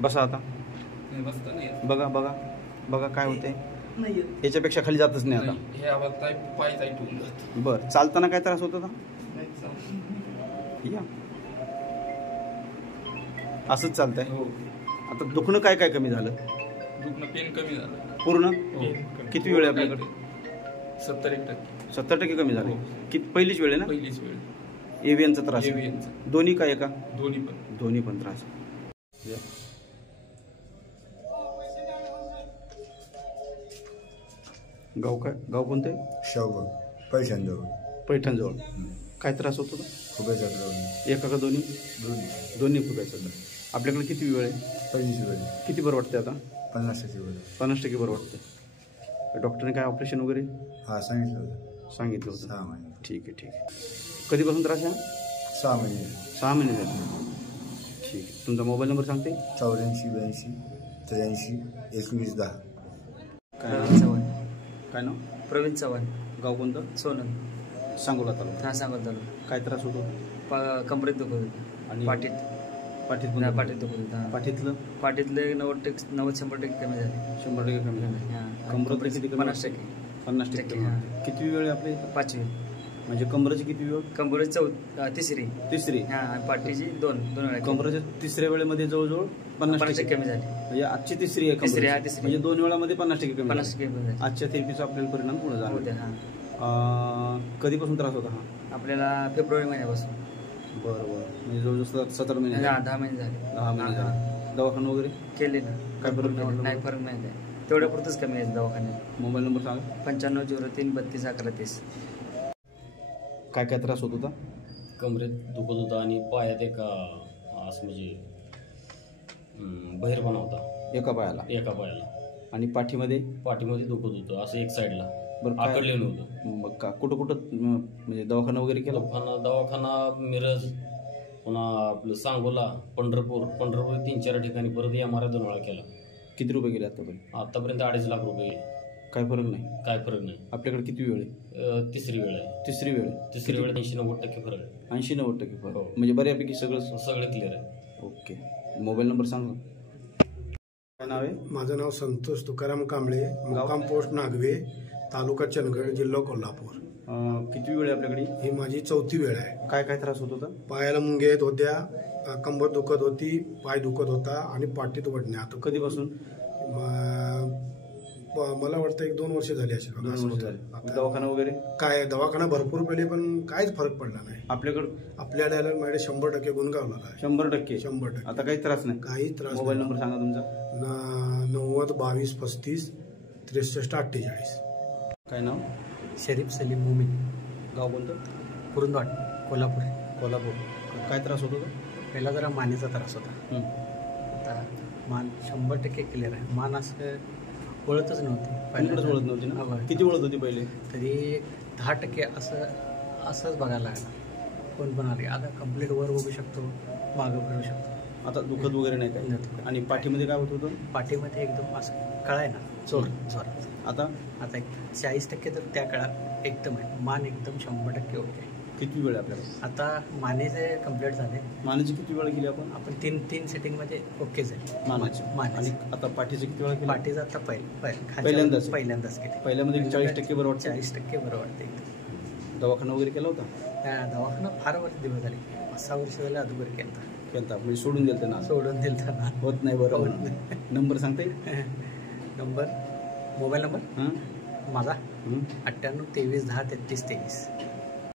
बसा आता. बसता नाही. बघा बघा बघा काय होते. याच्यापेक्षा खाली जातच नाही आता. हे आवाज पाय टाईट होऊन जातो. बरं, चालताना काय त्रास होत होता? या असंच चालतंय. हो. आता दुखणं काय काय कमी झालं? दुखणं पेन कमी झालं पूर्ण. किती वेळ आहे आपल्याकडे? 70% 70% कमी झालं. किती पहिलीच वेळ आहे ना? पहिलीच वेळ. एव्हियनचा त्रास? एव्हियनचा. दोन्ही काय का? दोन्ही पण. दोन्ही पण त्रास. गाव काय? गाव कोणतं आहे? शाहूबाग, पैठणजवळ. पैठणजवळ. काय त्रास होतो? फुग्याचा त्रास. एका का दोन्ही? दोन्ही फुग्याचा त्रास. आपल्याकडे किती वेळ आहे? पहिलीच वेळ. किती बरं वाटते आता? 50% वेळ. 50% बरं वाटतं. डॉक्टरने काय ऑपरेशन वगैरे? हा सांगितलं होतं. सांगितलं होतं. 6 महिने. ठीक आहे ठीक आहे. कधीपासून त्रास आहे? 6 महिने. 6 महिने झाले. ठीक आहे. तुमचा मोबाईल नंबर सांगते? 84 82 83 21 10. प्रवीण चव्हाण. काय नाव? प्रवीण चव्हाण. गाव कोणतं? सोनल. सांगोला तालुका. हा सांगत झालं. काय त्रास होतो? कंबरेत दुखत होतं आणि पाठीत पाठीत दुखत होतं. पाठीतलं? पाठीतले 90-100% कमी झाले. 100% कमी झालं. कंबरतलं किती कमी? 50%. 50% हा. किती वेळ आहे आपली? 5वी. म्हणजे कमरेची किती वेळ? कंबरेची तिसरी. तिसरी. हा आणि पाठीची दोन वेळा. कमरेच्या तिसऱ्या वेळेमध्ये जवळजवळ 50% कमी झाली. म्हणजे आजची तिसरी आहे. तिसरी. हा तिसरी. म्हणजे 2 वेळामध्ये 50% कमी. 50% कमी झाली. आजच्या थेरपीचा आपल्याला परिणाम पुढे होते. झाला. हा. कधीपासून त्रास होता हा? आपल्याला फेब्रुवारी महिन्यापासून. बरं बरं. म्हणजे जवळजवळ 17 महिने. 10 महिने झाले. 10 महिने झाले. दवाखाना वगैरे केले ना? काय फरक नाही फरक नाही आहे. तेवढ्या पुरतच कमी आहे दवाखान्यात. मोबाईल नंबर सांगा. 95 03 32 11 30. काय काय त्रास होत होता? कमरेत दुखत होता आणि पायात एका असं म्हणजे बहिरपणा होता एका पायाला. एका पायाला. आणि पाठीमध्ये दुखत होतं असं एक साईडला. बरं. आकडलेलं होतं. मग का कुठं म्हणजे दवाखाना वगैरे केला? दवाखाना मिरज, पुन्हा आपलं सांगोला, पंढरपूर 3-4 ठिकाणी, परत MRI 2 वेळा केला. किती रुपये गेले आतापर्यंत? 2.5 लाख रुपये. काय फरक नाही? काय फरक नाही. आपल्याकडे किती वेळ आहे? तिसरी वेळ आहे. तिसरी वेळ. 80-90% फरक आहे. 80-90% फरक. हो. म्हणजे बऱ्यापैकी सगळं क्लिअर आहे. ओके. मोबाईल नंबर सांगा. काय नाव आहे? माझं नाव संतोष तुकाराम कांबळे, मुक्काम पोस्ट नागवे, तालुका चंदगड, जिल्हा कोल्हापूर. किती वेळ आहे आपल्याकडे? ही माझी 4थी वेळ आहे. काय काय त्रास होत होता? पायाला मुंग्या येत होत्या, कंबर दुखत होती, पाय दुखत होता आणि पाठीत वडण्यात. कधीपासून? मला वाटतं 1-2 वर्ष झाली असेल. दवाखाना वगैरे? काय दवाखाना भरपूर पेले पण काहीच फरक पडला नाही. आपल्याकडे आल्याला माझ्याकडे 100% गुण गावला. 100%? 100%. आता काही त्रास नाही? काही त्रास. मोबाईल नंबर सांगा तुमचा. 90 22 35 63 48. काय नाव? शरीफ सलीम मुमीन. गाव कोणतं? कुरुंदवाड, कोल्हापूर. काय त्रास होतो? पहिला जरा मानेचा त्रास होता. आता मान 100% क्लिअर आहे. मान असं वळतच नव्हती. पहिल्यांदाच वळत नव्हती ना? किती वळत होती पहिले? तरी 10% असंच बघायला लागला. कोण पण आले. आता कम्प्लीट वर बघू शकतो, मागं फिरू शकतो. आता दुखत वगैरे नाही काय? आणि पाठीमध्ये काय होत होतं? पाठीमध्ये एकदम असं कळाय ना जोरात. आता 40% तर त्या काळात एकदम आहे. मान एकदम 100% ओके. किती वेळ आहे आपल्याला? आता मानेचे कम्प्लीट झाले. मानेची किती वेळ केली आपण? 3 सेटिंगमध्ये ओके झाले मानाची. आणि आता पाठीचं किती वेळा केलं? पाठीचं आता पहिल्यांदाच केली. पहिल्यामध्ये 40% बरं वाटतं? 40% बरं वाटतं. दवाखाना वगैरे केला होता? दवाखाना फार दिवस झाले. 6 वर्ष झाले अगोदर केला. म्हणजे सोडून दिलं त्यांना? सोडून दिलं त्यांना. होत नाही. बरोबर. नंबर सांगते? मोबाईल नंबर माझा 98 23 10 33 23.